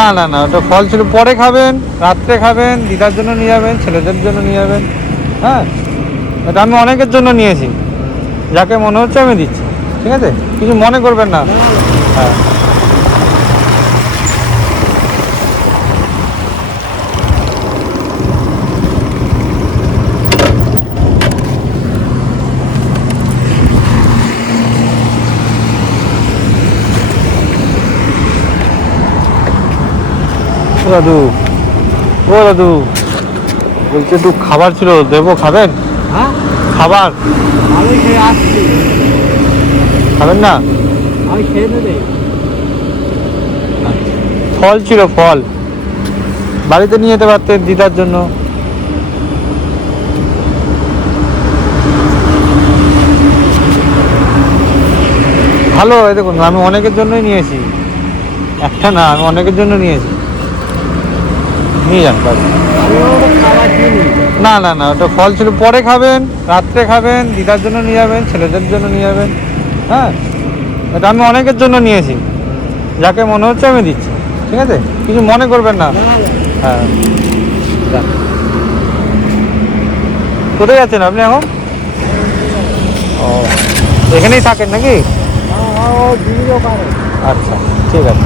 না না না, ওটা ফল ছিল। পরে খাবেন, রাত্রে খাবেন, দিদার জন্য নিয়ে যাবেন, ছেলেদের জন্য নিয়ে যাবেন হ্যাঁ? ওটা আমি অনেকের জন্য নিয়েছি। যাকে মনে হচ্ছে আমি দিচ্ছি। ঠিক আছে? কিছু মনে করবেন না। হ্যাঁ। দাদু। ও দাদু বলছি একটু খাবার ছিল দেবো খাবেন? হ্যাঁ? খাবার? আমি খেয়ে আসছি। খাবেন না? আমি খেয়ে নেবে। ফল ছিল ফল। বাড়িতে নিয়ে যেতে পারতেন দিদার জন্য। ভালো এই দেখুন আমি অনেকের জন্যই নিয়েছি। একটা না আমি অনেকের জন্য নিয়েছি। নিয়ে যান না না না, ওটা ফল ছিল। পরে খাবেন, রাত্রে খাবেন, দিদার জন্য নিয়ে যাবেন, ছেলেদের জন্য নিয়ে যাবেন হ্যাঁ? এটা আমি অনেকের জন্য নিয়েছি। যাকে মনে হচ্ছে আমি দিচ্ছি, ঠিক আছে? কিছু মনে করবেন না। হ্যাঁ। কোথায় যাচ্ছেন আপনি এখন? ও, এখানেই থাকেন নাকি? আচ্ছা ঠিক আছে।